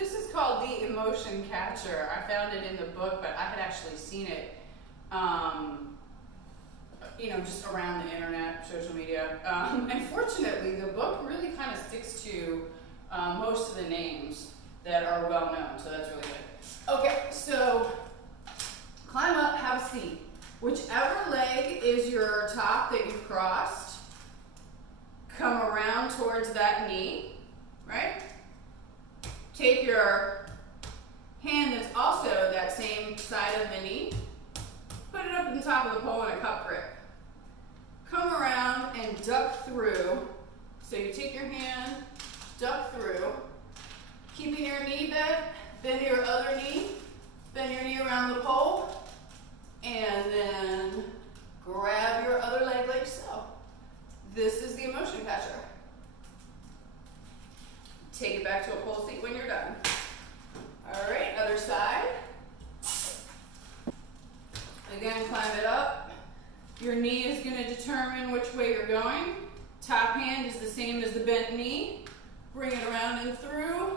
This is called the emotion catcher. I found it in the book, but I had actually seen it, just around the internet, social media. Unfortunately, the book really kind of sticks to most of the names that are well known, so that's really good. Okay, so climb up, have a seat. Whichever leg is your top that you've crossed, come around towards that knee, right? Take your hand that's also that same side of the knee, put it up on the top of the pole in a cup grip. Come around and duck through. So you take your hand, duck through, keeping your knee bent, bend your other knee, bend your knee around the pole, and then grab your other leg like so. This is the emotion catcher. Take it back to a pole seat when you're done. All right, other side. Again, climb it up. Your knee is going to determine which way you're going. Top hand is the same as the bent knee. Bring it around and through.